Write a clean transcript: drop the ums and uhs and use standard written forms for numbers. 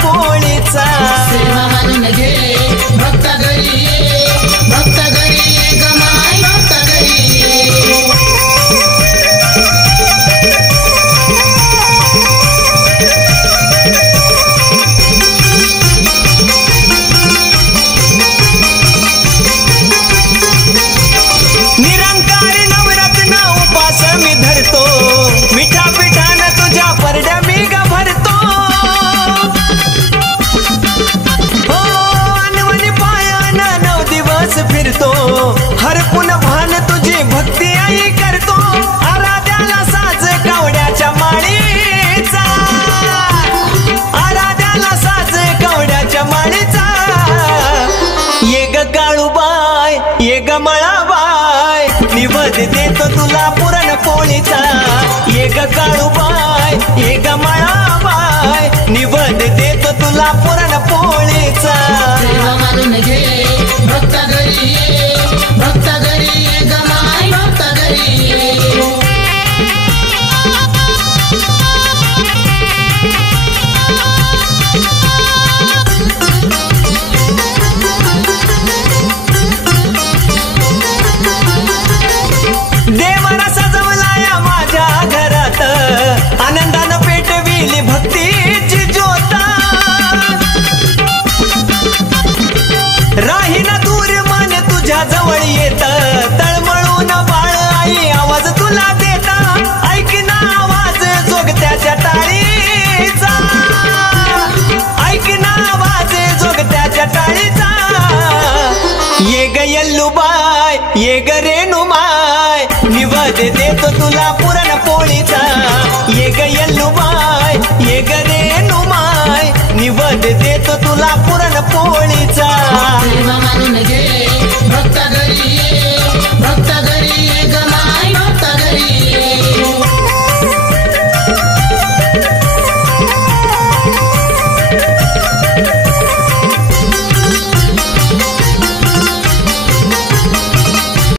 पोळीचा सेवा मानून घे भक्त घरी ये, भक्त घरी ये ग माय, भक्त घरी ये. निरंकारी नवरत्न उपास मी धरतो, मिठा पिठान तुझ्या परड्या मी ग भरतो. हो अनवनी पायान 9 दिवस फिरतो, हरपून भान तुझी भक्ती आई करतो. आराध्याला साज कावड्याच्या माळीचा, आराध्याला साज कावड्याच्या माळीचा. ये ग काळूबाई ये ग मळाबाई, निवद देतो तुला पुरण पोळीचा. ये ग काळूबाई ये ग मळाबाई, निवद देतो तुला पुरण पोळीचा. सेवा मानून घे भक्त घरी ये, भक्त घरी ये ग माय, भक्त घरी ये. देवाला सजवला या माझ्या घरात, आनंदानं पेटविली भक्तीची ज्योत. राहीन दूर मन तुझ्या जवळ येत, तळमळून बाळ आई आवाज तुला देत. ऐक ना आवाज जोगत्याच्या टाळीचा, ऐक ना आवाज जोगत्याच्या टाळीचा. ये ग यल्लूबाई ये ग रेणुमाय, निवद देतो तुला पुरण पोळीचा. ये ग यल्लूबाई ये ग रेणुमाय, निवद देतो तुला पुरण पोळीचा. सेवा मानून घे